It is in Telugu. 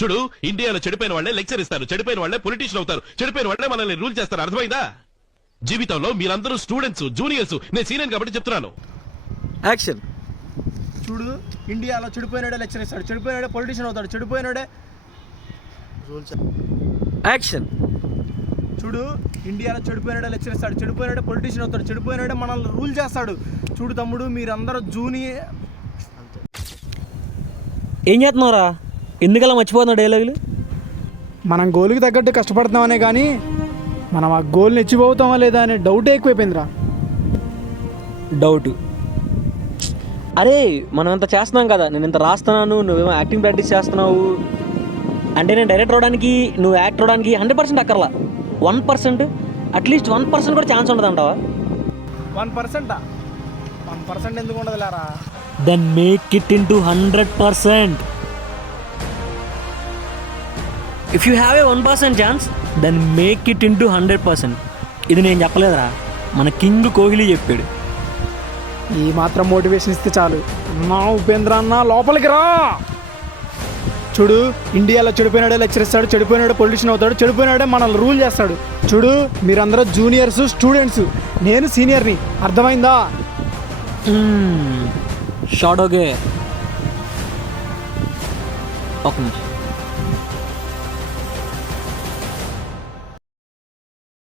చూడు, ఇండియాలో చెడిపోయిన వాళ్ళే లెక్చర్ ఇస్తారు, చెడిపోయిన వాళ్ళే పొలిటీషియన్ అవుతారు, చెడిపోయిన వాళ్ళే మనల్ని రూల్ చేస్తారు. అర్థమైందా? జీవితంలో మీరందరూ స్టూడెంట్స్, జూనియర్స్. నేను సీనియర్ కాబట్టి చెప్తున్నాను. యాక్షన్. చూడు, ఇండియాలో చెడిపోయినాడే లెక్చర్ ఇస్తాడు, చెడిపోయినాడే పొలిటీషియన్ అవుతాడు, చెడిపోయినాడే రూల్స్. యాక్షన్. చూడు, ఇండియాలో చెడిపోయినాడే లెక్చర్ ఇస్తాడు, చెడిపోయినాడే పొలిటీషియన్ అవుతాడు, చెడిపోయినాడే మనల్ని రూల్ చేస్తాడు. చూడు తమ్ముడు, మీరందరూ జూనియర్. ఏం చేస్తున్నావురా? ఎందుకలా మర్చిపోతున్నా డైలాగులు? మనం గోల్కి తగ్గట్టు కష్టపడుతున్నామనే కానీ మనం ఆ గోల్ని అచీవ్ అవుతామా లేదా అనే డౌటే ఎక్కువైపోయిందిరా. డౌట్. అరే మనం ఇంత చేస్తున్నాం కదా, నేను ఇంత రాస్తున్నాను, నువ్వేమో యాక్టింగ్ ప్రాక్టీస్ చేస్తున్నావు అంటే నేను డైరెక్టర్ అవడానికి, నువ్వు యాక్టర్ అవడానికి 100% అక్కర్లా. 1%, అట్లీస్ట్ 1% కూడా ఛాన్స్ ఉండదు అంటావా? 1%? 1% ఎందుకు ఉండదు లేరా? Then make it into 100%. If you have a 1% chance, then make it into 100%. ఇది నేను చెప్పలేదురా, మన కింగ్ కోహ్లీ చెప్పాడు. ఈ మాత్రం మోటివేషన్ ఇస్తే చాలు. అన్నా ఉపేంద్ర అన్న, లోపలికి రా. చూడు, ఇండియాలో చెడిపోయినాడే లెక్చర్ ఇస్తాడు, చెడిపోయినాడే పొలిటీషియన్ అవుతాడు, చెడిపోయినాడే మనల్ని రూల్ చేస్తాడు. చూడు, మీరందరూ జూనియర్స్, స్టూడెంట్స్, నేను సీనియర్ని. అర్థమైందా? షాడోగే ఒక నిమిషం.